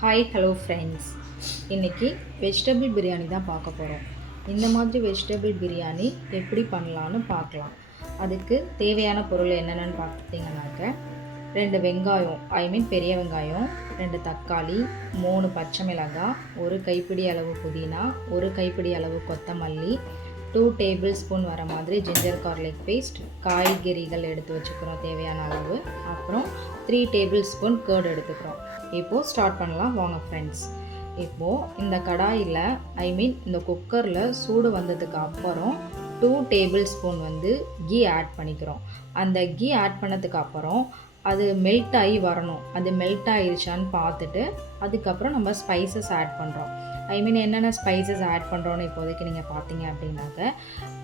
Hi hello friends, இன்றைக்கி vegetable biryani தான் பார்க்க போகிறோம். இந்த மாதிரி வெஜிடபிள் பிரியாணி எப்படி பண்ணலான்னு பார்க்கலாம். அதுக்கு தேவையான பொருள் என்னென்னு பார்த்தீங்கன்னாக்க 2 வெங்காயம், பெரிய வெங்காயம், 2 தக்காளி, 3 பச்சை மிளகாய், 1 கைப்பிடி அளவு புதினா, 1 கைப்பிடி அளவு கொத்தமல்லி, 2 டேபிள் ஸ்பூன் வர மாதிரி ஜிஞ்சர் கார்லிக் பேஸ்ட், காய்கறிகள் எடுத்து வச்சுக்கிறோம் தேவையான அளவு, அப்புறம் 3 டேபிள் ஸ்பூன் கர்ட் எடுத்துக்கிறோம். இப்போது ஸ்டார்ட் பண்ணலாம் வாங்க ஃப்ரெண்ட்ஸ். இப்போது இந்த கடாயில் இந்த குக்கரில் சூடு வந்ததுக்கு அப்புறம் 2 டேபிள் ஸ்பூன் கீ ஆட் பண்ணிக்கிறோம். அந்த கீ ஆட் பண்ணதுக்கு அப்புறம் அது மெல்ட் ஆகி வரணும். அது மெல்ட் ஆகிடுச்சான்னு பார்த்துட்டு அதுக்கப்புறம் நம்ம ஸ்பைசஸ் ஆட் பண்ணுறோம். என்னென்ன ஸ்பைசஸ் ஆட் பண்ணுறோன்னு இப்போதைக்கு நீங்கள் பார்த்தீங்க அப்படின்னாக்க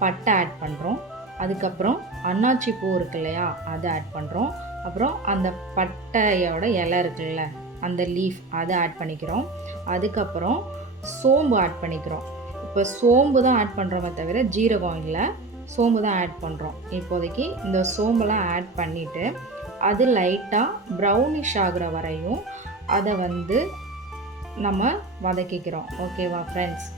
பட்டை ஆட் பண்ணுறோம். அதுக்கப்புறம் அன்னாச்சி பூ இருக்கு இல்லையா, அதை ஆட் பண்ணுறோம். அப்புறம் அந்த பட்டையோட இலை இருக்குல்ல, அந்த லீஃப் அதை ஆட் பண்ணிக்கிறோம். அதுக்கப்புறம் சோம்பு ஆட் பண்ணிக்கிறோம். இப்போ சோம்பு தான் ஆட் பண்ணுறோமே தவிர ஜீரகம் இல்லை, சோம்பு தான் ஆட் பண்ணுறோம். இப்போதைக்கு இந்த சோம்பெல்லாம் ஆட் பண்ணிவிட்டு அது லைட்டாக ப்ரௌனிஷ் ஆகிற வரையும் அதை நம்ம வதக்கிக்கிறோம். ஓகேவா ஃப்ரெண்ட்ஸ்?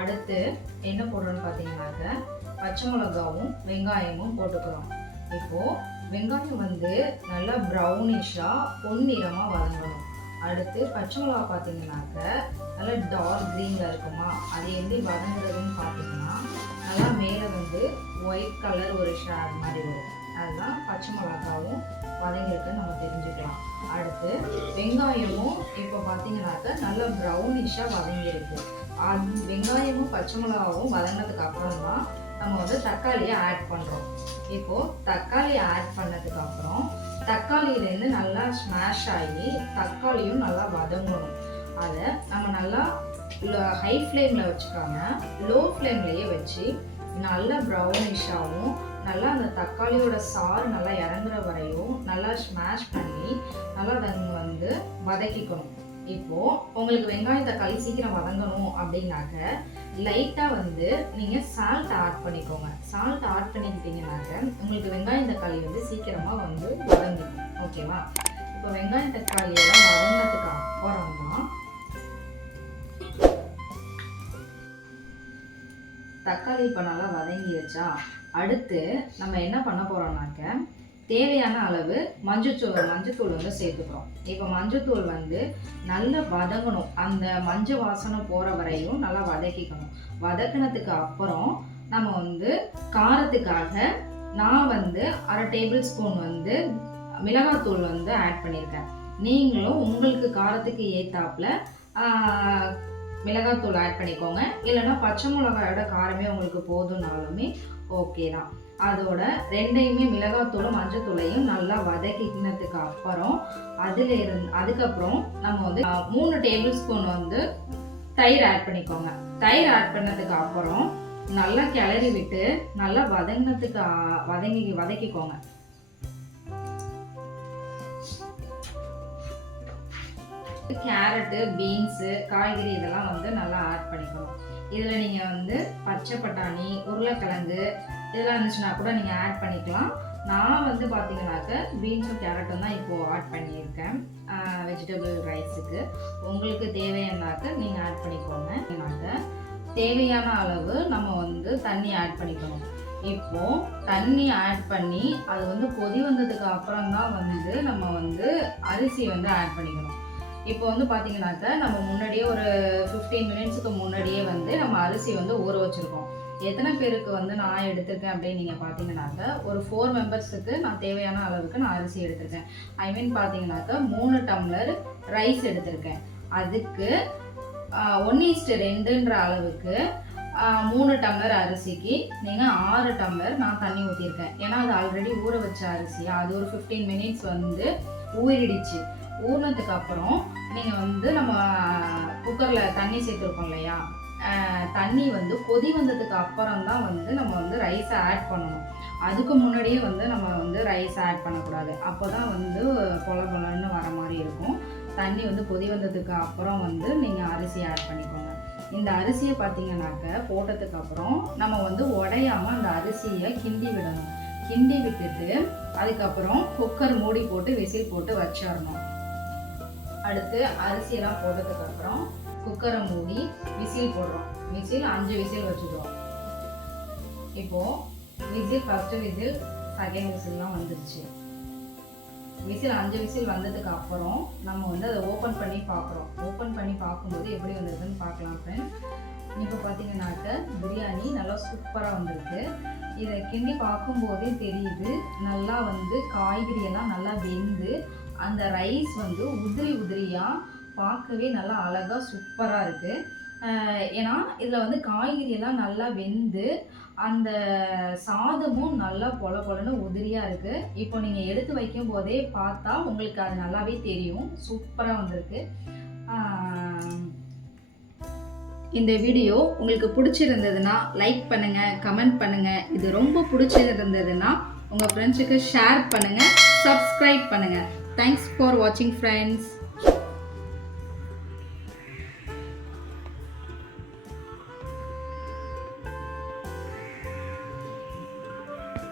அடுத்து என்ன போடுறோன்னு பார்த்தீங்கன்னாக்க பச்சை மிளகாவும் வெங்காயமும் போட்டுக்கிறோம். இப்போது வெங்காயம் நல்லா ப்ரௌனிஷாக பொன்னிறமாக வதங்கணும். அடுத்து பச்சை மிளகா பார்த்தீங்கன்னாக்க நல்லா டார்க் க்ரீனில் இருக்குமா, அது எப்படி வதங்குறதுன்னு பார்த்தீங்கன்னா நல்லா மேலே ஒயிட் கலர் ஒரு ஷேட் மாதிரி வரும். அதுதான் பச்சை மிளகாவும் வதங்கிருக்கு நம்ம தெரிஞ்சுக்கலாம். அடுத்து வெங்காயமும் இப்போ பார்த்தீங்கன்னாக்க நல்லா ப்ரௌனிஷாக வதங்கியிருக்கு. வெங்காயமும் பச்சை மிளகாவும் வதங்கினதுக்கு அப்புறம் தான் நம்ம தக்காளியை ஆட் பண்ணுறோம். இப்போது தக்காளி ஆட் பண்ணதுக்கு அப்புறம் தக்காளியிலேருந்து நல்லா ஸ்மாஷ் ஆகி தக்காளியும் நல்லா வதங்கணும். அதை நம்ம நல்லா ஹை ஃப்ளேமில் வச்சுக்காம லோ ஃப்ளேம்லேயே வச்சு நல்லா ப்ரௌனிஷாகவும் நல்லா அந்த தக்காளியோட சாறு நல்லா இறங்குற வரையும் நல்லா ஸ்மாஷ் பண்ணி நல்லா அதை வதக்கிக்கணும். இப்போது உங்களுக்கு வெங்காயம் தக்காளி சீக்கிரம் வதங்கணும் அப்படின்னாக்க லைட்டாக நீங்கள் சால்ட் ஆட் பண்ணிக்கோங்க. சால்ட் ஆட் பண்ணிக்கிட்டீங்கன்னாக்க உங்களுக்கு வெங்காயம் தக்காளி சீக்கிரமாக வதங்கிடும். ஓகேவா? இப்போ வெங்காயம் தக்காளியெல்லாம் வதங்கினதுக்கு அப்புறம் தான் தக்காளி இப்போ நல்லா வதங்கிடுச்சா, அடுத்து நம்ம என்ன பண்ண போகிறோம்னாக்க தேவையான அளவு மஞ்சத்தூள் சேர்த்துக்கிறோம். இப்போ மஞ்சத்தூள் நல்லா வதங்கணும். அந்த மஞ்சள் வாசனை போகிற வரையும் நல்லா வதக்கிக்கணும். வதக்கினதுக்கு அப்புறம் நம்ம காரத்துக்காக நான் 1/2 டேபிள் ஸ்பூன் மிளகாத்தூள் ஆட் பண்ணியிருக்கேன். நீங்களும் உங்களுக்கு காரத்துக்கு ஏற்றாப்புல மிளகாத்தூள் ஆட் பண்ணிக்கோங்க. இல்லைன்னா பச்சை மிளகாயோட காரமே உங்களுக்கு போதும்னாலுமே ஓகே தான். அதோட ரெண்டையுமே மிளகாத்தூளும் மஞ்சத்தூளையும் நல்லா வதக்கினதுக்கு அப்புறம் அதுக்கப்புறம் நம்ம 3 டேபிள் ஸ்பூன் தயிர் ஆட் பண்ணிக்கோங்க. தயிர் ஆட் பண்ணதுக்கு அப்புறம் நல்லா கிளறி விட்டு நல்லா வதக்கிக்கோங்க. கேரட்டு, பீன்ஸு, காய்கறி இதெல்லாம் நல்லா ஆட் பண்ணிக்கணும். இதில் நீங்கள் பச்சை பட்டாணி, உருளைக்கிழங்கு இதெல்லாம் இருந்துச்சுன்னா கூட நீங்கள் ஆட் பண்ணிக்கலாம். நான் பார்த்தீங்கன்னாக்க பீன்ஸும் கேரட்டும் தான் இப்போது ஆட் பண்ணியிருக்கேன் வெஜிடபிள் ரைஸுக்கு. உங்களுக்கு தேவையானாக்க நீங்கள் ஆட் பண்ணிக்கோங்க. தேவையான அளவு நம்ம தண்ணி ஆட் பண்ணிக்கணும். இப்போது தண்ணி ஆட் பண்ணி அது கொதி வந்ததுக்கு அப்புறம் தான் நம்ம அரிசி ஆட் பண்ணிக்கணும். இப்போ பார்த்தீங்கன்னாக்க நம்ம முன்னாடியே ஒரு 15 மினிட்ஸுக்கு முன்னாடியே நம்ம அரிசி ஊற வச்சுருக்கோம். எத்தனை பேருக்கு நான் எடுத்திருக்கேன் அப்படின்னு நீங்கள் பார்த்தீங்கன்னாக்க ஒரு 4 மெம்பர்ஸுக்கு நான் தேவையான அளவுக்கு நான் அரிசி எடுத்திருக்கேன். பார்த்தீங்கன்னாக்க 3 டம்ளர் ரைஸ் எடுத்திருக்கேன். அதுக்கு 1:2ன்ற அளவுக்கு 3 டம்ளர் அரிசிக்கு நீங்கள் 6 டம்ளர் நான் தண்ணி ஊற்றிருக்கேன். ஏன்னா அது ஆல்ரெடி ஊற வச்ச அரிசி, அது ஒரு 15 மினிட்ஸ் ஊறிடுச்சு. ஊறினதுக்கு அப்புறம் நீங்கள் நம்ம குக்கரில் தண்ணி சேர்த்துருக்கோம் இல்லையா, தண்ணி கொதி வந்ததுக்கு அப்புறம் தான் நம்ம ரைஸை ஆட் பண்ணணும். அதுக்கு முன்னாடியே நம்ம ரைஸ் ஆட் பண்ணக்கூடாது. அப்போ தான் பொல பொலன்னு வர மாதிரி இருக்கும். தண்ணி கொதி வந்ததுக்கு அப்புறம் நீங்கள் அரிசி ஆட் பண்ணிக்கோங்க. இந்த இந்த அரிசியை பார்த்தீங்கன்னாக்க போட்டதுக்கு அப்புறம் நம்ம வந்து உடையாம அந்த அரிசியை கிண்டி விடணும். கிண்டி விட்டுட்டு அதுக்கப்புறம் குக்கர் மூடி போட்டு விசில் போட்டு வச்சிடணும். அடுத்து அரிசியெல்லாம் போட்டதுக்கு அப்புறம் குக்கரை மூடி விசில் போடுறோம். விசில் 5 விசில் வச்சுக்கிறோம். இப்போ விசில் ஃபர்ஸ்ட் விசில் செகண்ட் விசில்லாம் வந்துருச்சு. விசில் 5 விசில் வந்ததுக்கு அப்புறம் நம்ம வந்து அதை ஓப்பன் பண்ணி பார்க்குறோம். ஓப்பன் பண்ணி பார்க்கும்போது எப்படி வந்திருக்குன்னு பார்க்கலாம் ஃப்ரெண்ட்ஸ். இப்போ பார்த்தீங்கன்னாக்க பிரியாணி நல்லா சூப்பராக வந்திருக்கு. இதை கிண்டி பார்க்கும்போதே தெரியுது நல்லா வந்து காய்கறியெல்லாம் நல்லா வெந்து அந்த ரைஸ் வந்து உதிரி உதிரியாக பார்க்கவே நல்லா அழகாக சூப்பராக இருக்குது. ஏன்னா இதில் வந்து காய்கறியெல்லாம் நல்லா வெந்து அந்த சாதமும் நல்லா பொல பொலன்னு உதிரியாக இருக்குது. இப்போ நீங்கள் எடுத்து வைக்கும் போதே பார்த்தா உங்களுக்கு அது நல்லாவே தெரியும். சூப்பராக வந்திருக்கு. இந்த வீடியோ உங்களுக்கு பிடிச்சிருந்ததுன்னா லைக் பண்ணுங்கள், கமெண்ட் பண்ணுங்கள். இது ரொம்ப பிடிச்சிருந்ததுன்னா உங்கள் ஃப்ரெண்ட்ஸுக்கு ஷேர் பண்ணுங்கள், சப்ஸ்கிரைப் பண்ணுங்கள். தேங்க்ஸ் ஃபார் வாட்சிங் ஃப்ரெண்ட்ஸ்.